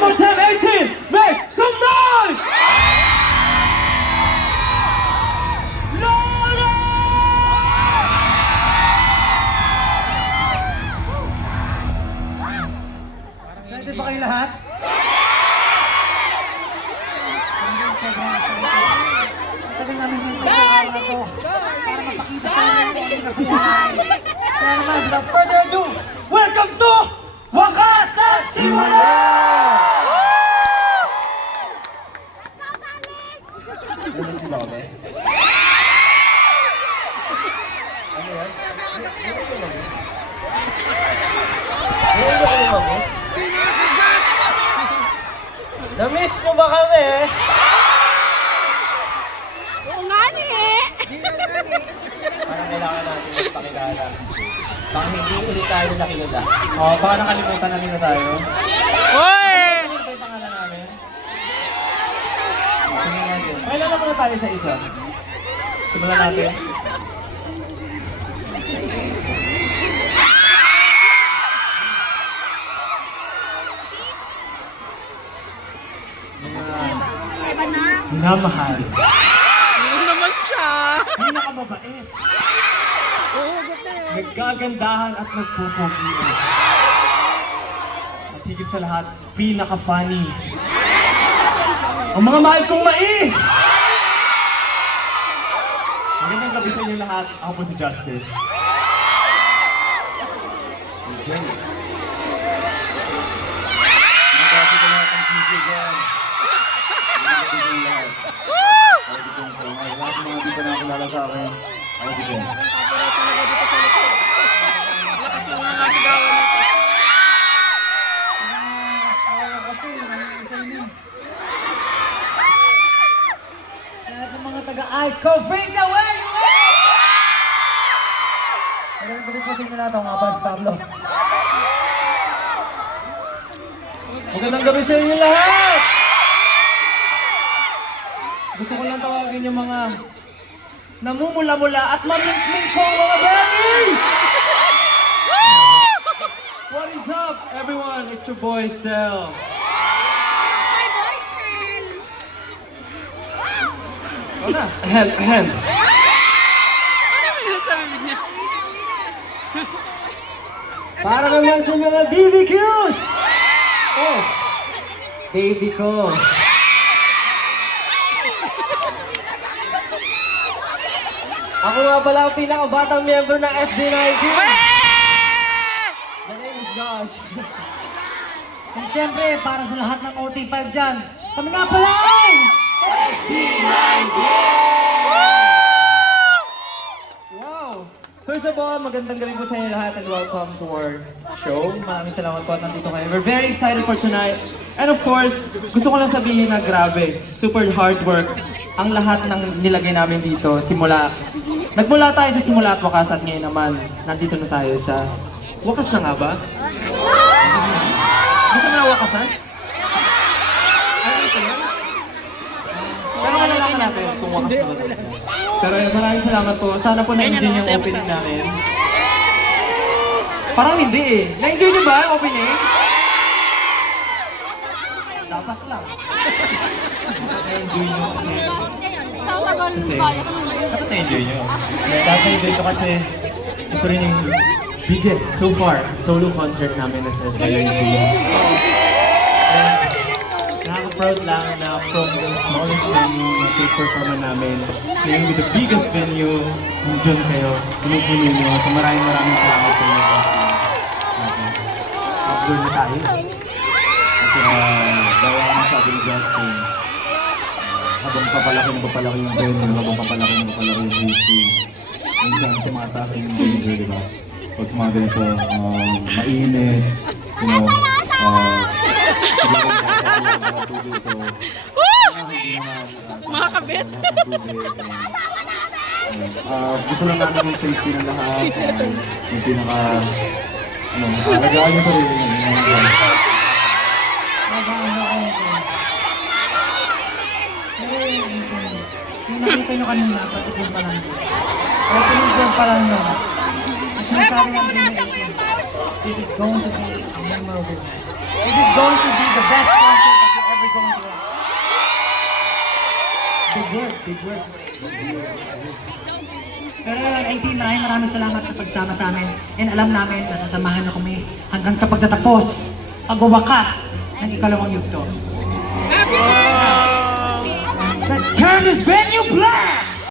One more time, 18, make some noise! Excited ba kayo lahat? Sobrang excited. Matagal namin nito yung araw na to para mapakita sa inyo kung ano na buhay. Kaya naman, without further ado, welcome to Wakas at Simula! Ano si Bobby? Ano yan? Hindi ko kayo mamiss. Na-miss nyo ba kami? Oo nga ni! Parang kailangan natin ipakilala. Baka hindi ulit tayo nakilala. Oo, baka nakalimutan na nila tayo. Hoy! Ano ba yung pangalan namin? Sige natin. Kailan muna tayo sa isa? Simulan natin. Iba na. Minamahal. Ano naman siya? Pinakamabait. Oo, ganda. Nagkagandahan at nagpupugian. At higit sa lahat, pinaka-funny. Ang mga mahal kong mais! Magandang gabi sa inyo lahat. Ako po si Justin. Okay. Magkasi ko lahat ng PC dyan. Magkasi ko lahat. Ako si Pong Salangay. Lahat ng mga di pa nakakilala sa akin. Ako si Pong. Lakas ng mga sigawan nito. Lahat ng mga taga-Ice Cold Freeze away! Magandang gabi po sa inyo lahat. Ako nga pala si Pablo. Magandang gabi sa inyo lahat! Gusto ko lang tawagin yung mga namumula-mula at mamingming kong mga berries! What is up, everyone? It's your boy, Sel. My boyfriend! Ano na? Ahem, ahem. Ano ba yun sa bibig niya? Para naman sa mga BBQs! Oh, baby ko. Ako nga pala ang pinakabatang member ng SB19. The name is Josh. At syempre, para sa lahat ng OT5 dyan, kami nga pala ay Wow! First of all, magandang gabi po sa inyo lahat and welcome to our show. Maraming salamat po at nandito kayo. We're very excited for tonight. And of course, gusto ko lang sabihin na grabe, super hard work ang lahat ng nilagay namin dito. Nagmula tayo sa simula at wakas at ngayon naman, nandito na tayo sa wakas na nga ba? Gusto mo na wakasan? Ano ito yun? Pero malalaman natin kung wakas na ba ito. Pero maraming salamat po. Sana po na-enjoy yung opening namin. Parang hindi eh. Na-enjoy niyo ba yung opening? Dapat lang. na-enjoy nyo kasi Sa Otagon, Kasi- kaya ka man. dapat na-enjoy nyo. Dapat na-enjoy ko kasi ito rin yung biggest so far solo concert namin na sa Aspire Team. Nakaka-proud lang na from the smallest venue na take performance namin, playing with the biggest venue, nandiyan kayo, pinupuno nyo. So maraming salamat sa inyo. Outdoor na tayo. At gaya nga sabi ni Justin, habang papalaki yung venue, habang papalaki yung HC, minsan tumataas din yung danger, di ba? Pag sa mga ganito, mainit, you know, siguro mga tubig, so, hindi naman, Mga kabit. lahat ng tubig, gusto lang namin yung safety ng lahat, yung pinaka, alagaan yung sarili nyo, Yung nakita nyo kanina, patikim pa lang yun. Opening film pa lang yun. At sinasabi namin sa inyo, this is going to be a memorable night. This is going to be the best concert Big word. Pero yun, 18, maraming salamat sa pagsama sa amin. And alam namin, nasasamahan na kami hanggang sa pagtatapos, pagwawakas ng ikalawang yugto. Let's turn this venue black!